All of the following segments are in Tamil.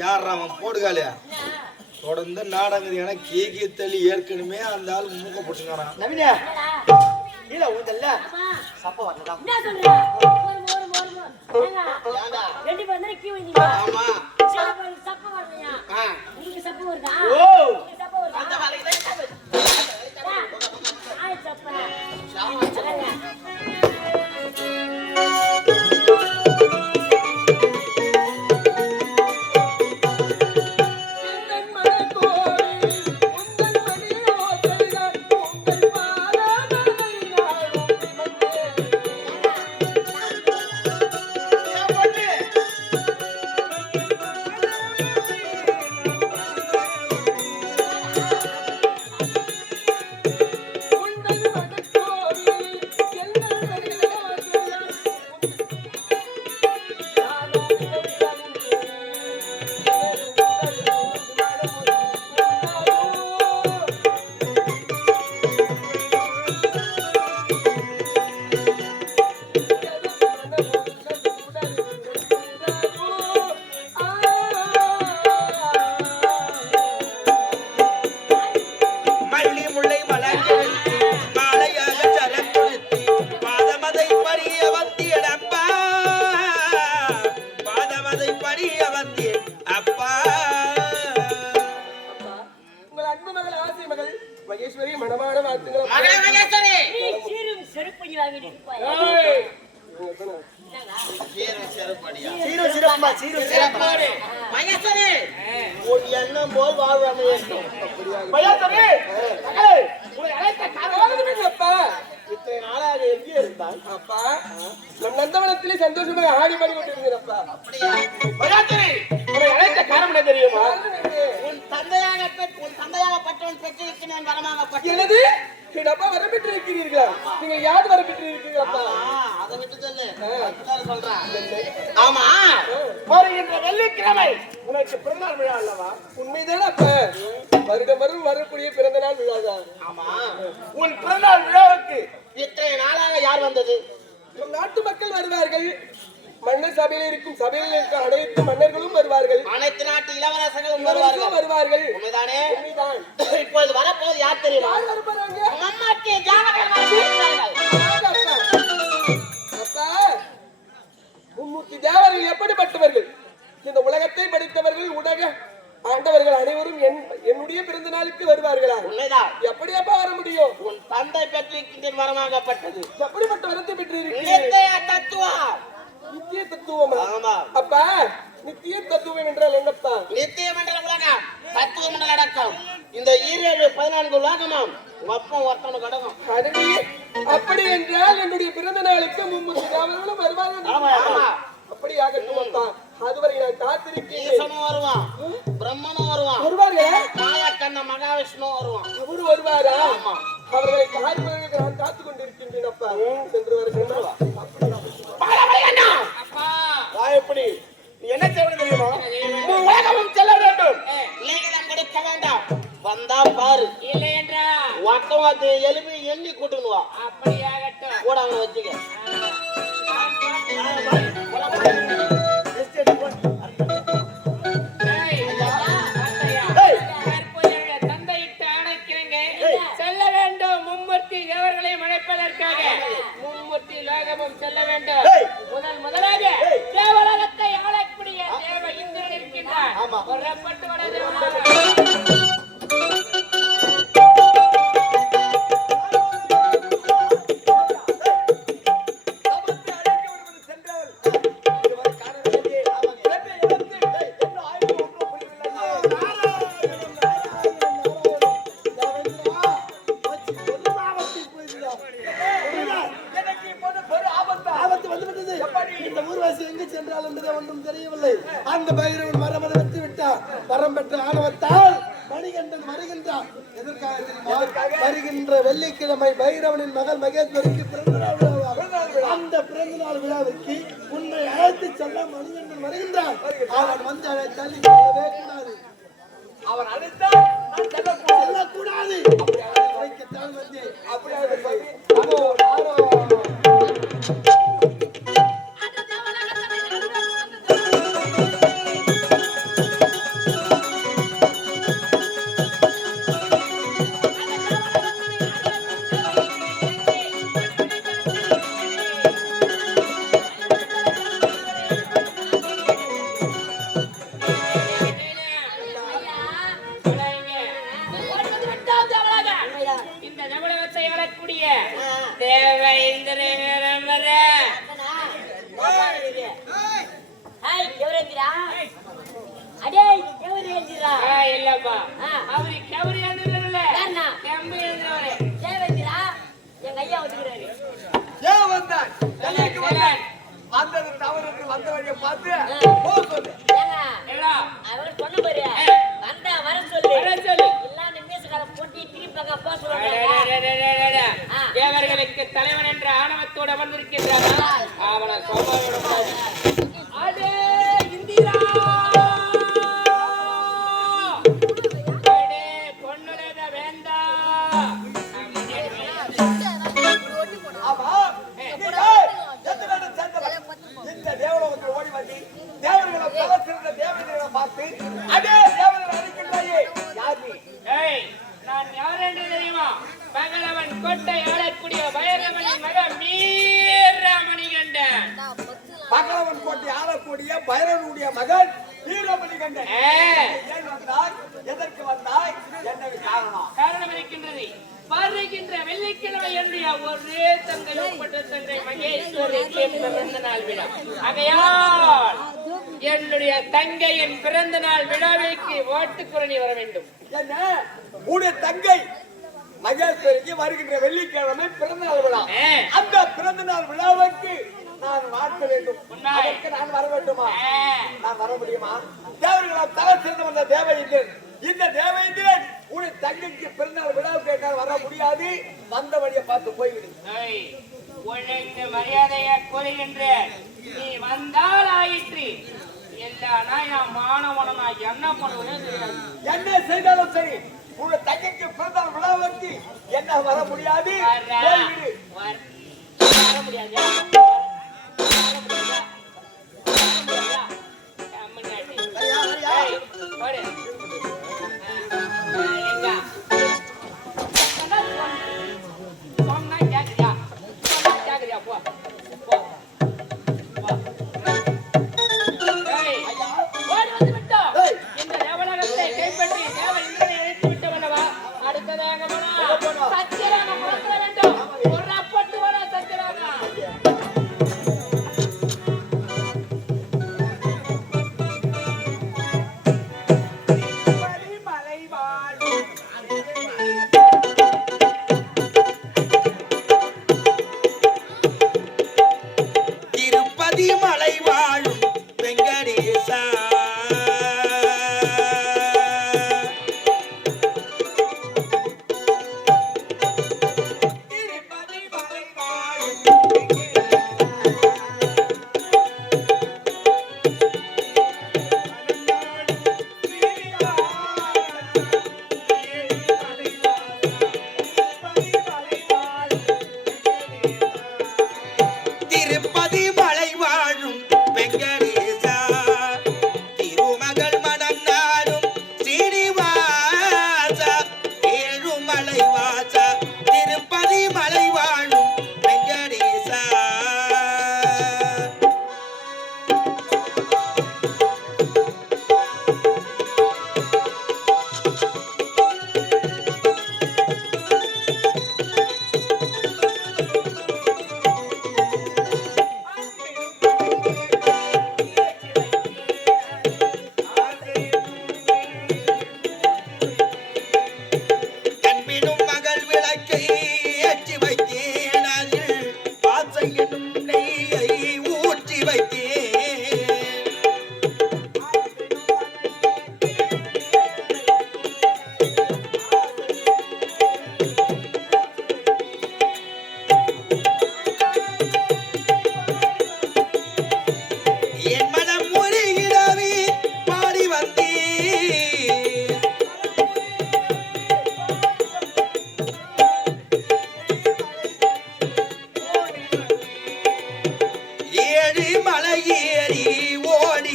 போடுகாலியா தொடர்ந்து நாடகம் ஏன்னா கீகி தள்ளி ஏற்கனவே அந்த ஆள் மூக்க போட்டுங்கிறான் நவீன இல்ல ஊதல்ல சப்ப வரலடா. ஆமா சப்ப- வரலையா? ஆ. உங்களுக்கு சப்ப வருதா? ஓ உங்களுக்கு சப்ப வருதா? அந்த வேலையில நம் நந்தவனத்திலே சந்தோஷமாக ஆடி பாடி கொண்டிருந்தேன் அப்பா மகேஸ்வரி உங்களை அழைத்த காரணம் என்ன தெரியுமா உன் தந்தையாக பெற்று உன் தந்தையாகப்பட்டவன் பெற்றிருக்கிறேன் வரமாகப்பட்டேன் எனது என் அப்பா வரப்பெற்று இருக்கிறீர்களா நீங்கள் யார் வரப்பெற்று இருக்கிறீர்கள் அப்பா அதை விட்டு சொல்லு அதுதான் சொல்றேன் ஆமா வருகின்ற வெள்ளிக்கிழமை உனக்கு பிறந்தநாள் விழா அல்லவா? உண்மைதானே அப்பா? வருடம் வரும் வரக்கூடிய பிறந்த நாள் விழாதான். ஆமா. உன் பிறந்தநாள் விழாவுக்கு இத்தனை நாளாக யார் வந்தது? நம் நாட்டு மக்கள் வருவார்கள். மன்னர் சபையில் இருக்கும் சபையில் இருக்கும் அனைத்து மன்னர்களும் வருவார்கள். அனைத்து நாட்டு இளவரசர்களும் வருவார்கள். வருவார்கள். உண்மைதானே? உண்மைதான். இப்பொழுது வரப்போவது யார் தெரியுமா? யார் வரப்போறாங்க? அம்மாக்கு வரப்போகிறார்கள். அப்பா. மும்மூர்த்தி தேவர்கள் எப்படிப்பட்டவர்கள்? இந்த உலகத்தை படித்தவர்கள் உலக ஆண்டவர்கள் அனைவரும் என் என்னுடைய பிறந்த நாளுக்கு வருவார்களா? உண்மைதான். எப்படி அப்பா வர முடியும்? உன் தந்தை பெற்றிருக்கின்ற வரமாகப்பட்டது. எப்படிப்பட்ட வரத்தை பெற்றிருக்கிறீர்கள்? நித்திய தத்துவம். நித்திய தத்துவமா? ஆமா. அப்பா நித்திய தத்துவம் என்றால் என்னப்பா? நித்திய மண்டல உலகம். தத்துவ மண்டல அடக்கம். இந்த ஈரேழு பதினான்கு உலகமாம் ஒப்பம் ஒருத்தனு கடகம் அடவி அப்படி என்றால் என்னுடைய பிறந்த நாளுக்கு மும்மூர்த்தி தேவர்களும் வருவார்கள் ஆமா ஆமா அப்படி ஆகட்டும் அப்பா அதுவரை நான் வருவான். பிரம்மனும் வருவான். வருவார்களா? மாயக்கண்ண மகாவிஷ்ணு வருவான். அவரு வருவாரா? ஆமா. அவர்களை காண்பதற்கு நான் காத்து கொண்டிருக்கின்றேன் அப்பா சென்று வர சென்று வா. எப்படி? நீ என்ன செய்வது தெரியுமா? உலகமும் செல்ல வேண்டும். லிங்கிதம் கொடுக்க வேண்டாம். வந்தா பாரு. இல்லை என்றா ஒருத்தவங்க அது எலும்பி எண்ணி கூட்டுன்னு வா. அப்படியாகட்டும். கூட அவனை வச்சுக்க Thank you. இந்த ஊர்வாசி எங்கு சென்றால் என்பதை ஒன்றும் தெரியவில்லை. அந்த பைரவன் மரமத வெற்றி விட்டார் வரம் பெற்ற ஆணவத்தால் மணிகண்டன் வருகின்றான். எதற்காக தெரியுமா? வருகின்ற வெள்ளிக்கிழமை பைரவனின் மகள் மகேஸ்வரிக்கு பிறந்த நாள் விழாவாகும். அந்த பிறந்த நாள் விழாவிற்கு உன்னை அழைத்து செல்ல மணிகண்டன் வருகின்றான். அவன் வந்து அழைத்தால் நீ செல்லவே கூடாது பார்த்து போ சொல்லு ஏடா அவர் சொன்ன பாரு. வந்தா வர சொல்லு. வர சொல்லு. இல்ல, அந்த மீசக்கார பொட்டி அங்க போ. ஆ. தேவர்களுக்கு தலைவன் என்ற ஆணவத்தோடு அமர்ந்திருக்கின்றாரா அவனை கோபால கோட்டை ஆளக்கூடிய பயரமணி மக மீரமணி கண்டன். பகலவன் கோட்டை ஆளக்கூடிய பைரவனுடைய மகன் வீரமணி கண்டன். ஏன் வந்தாய்? எதற்கு வந்தாய்? என்ன காரணம்? காரணம் இருக்கின்றது. வருகின்ற வெள்ளிக்கிழமை என்னுடைய ஒரே தங்கை ஒப்பற்ற தங்கை மகேஸ்வரிக்கு பிறந்த நாள் விழா. ஆகையால் என்னுடைய தங்கையின் பிறந்த நாள் விழாவிற்கு ஓட்டுக்குரணி வர வேண்டும். என்ன? உடைய தங்கை மகேஸ்வரிக்கு வருகின்ற வெள்ளிக்கிழமை பிறந்த நாள் விழா. அந்த பிறந்த நாள் விழாவுக்கு நான் மாற்ற வேண்டும். அதற்கு நான் வர வேண்டுமா. நான் வர முடியுமா? தேவர்களால் தலை சிறந்து வந்த தேவேந்திரன் இந்த தேவேந்திரன் உடைய தங்கைக்கு பிறந்தநாள் விழாவுக்கு என்னால் வர முடியாது. வந்த வழியை பார்த்து போய்விடு. உனக்கு மரியாதையை கூறுகின்ற நீ வந்தால் ஆயிற்று. இல்லைன்னா என் மாணவனை நான் என்ன பண்ணுவேன்னு தெரியாது. என்ன செய்தாலும் சரி. உடைய தங்கைக்கு பிறந்தநாள் விழாவுக்கு என்ன முடியாது? வர முடியாது.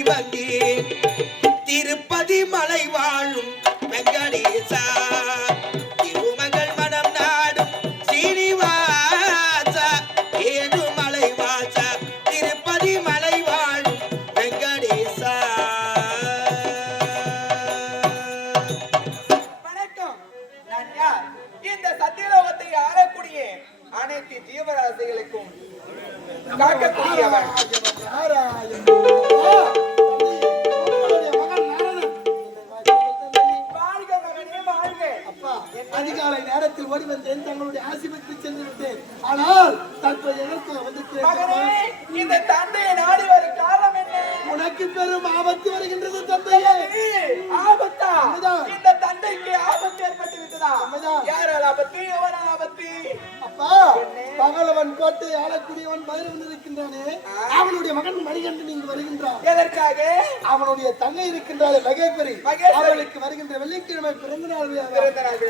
வண்டி அனைத்து ஜீவராசிகளுக்கும் காக்கக்கூடியவன் அதிகாலை நேரத்தில் ஓடி வந்தேன் தங்களுடைய ஆசிபத்தில் சென்று விட்டேன். ஆனால் தற்போது எனக்கு வந்து இந்த தந்தையை நாடி வரும் காலம் என்ன? உனக்கு பெரும் ஆபத்து வருகின்றது தந்தையே. ஆபத்தா? இந்த தந்தைக்கு ஆபத்து ஏற்பட்டு விட்டதா யாரு அப்பா பகலவன் கோட்டை ஆளக்கூடியவன் பைரவன் இருக்கின்றானே அவனுடைய மகன் மணிகண்டன் இங்கு வருகின்றான் எதற்காக? அவனுடைய தங்கை இருக்கின்றாளே மகேஸ்வரி. அவளுக்கு வருகின்ற வெள்ளிக்கிழமை பிறந்த நாள்.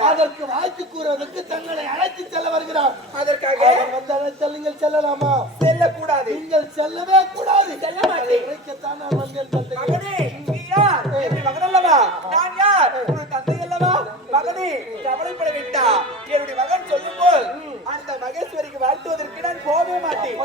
அதற்கு வாழ்த்து கூறுவதற்கு தங்களை அழைத்து செல்ல வருகிறார். அதற்காக? வந்து அழைத்தால் நீங்கள் செல்லலாமா? செல்லக்கூடாது. நீங்கள் செல்லவே கூடாது. செல்ல மாட்டேன். மகேஸ்வரிக்கு வாழ்த்துவதற்கு நான் போகவே மாட்டேன்.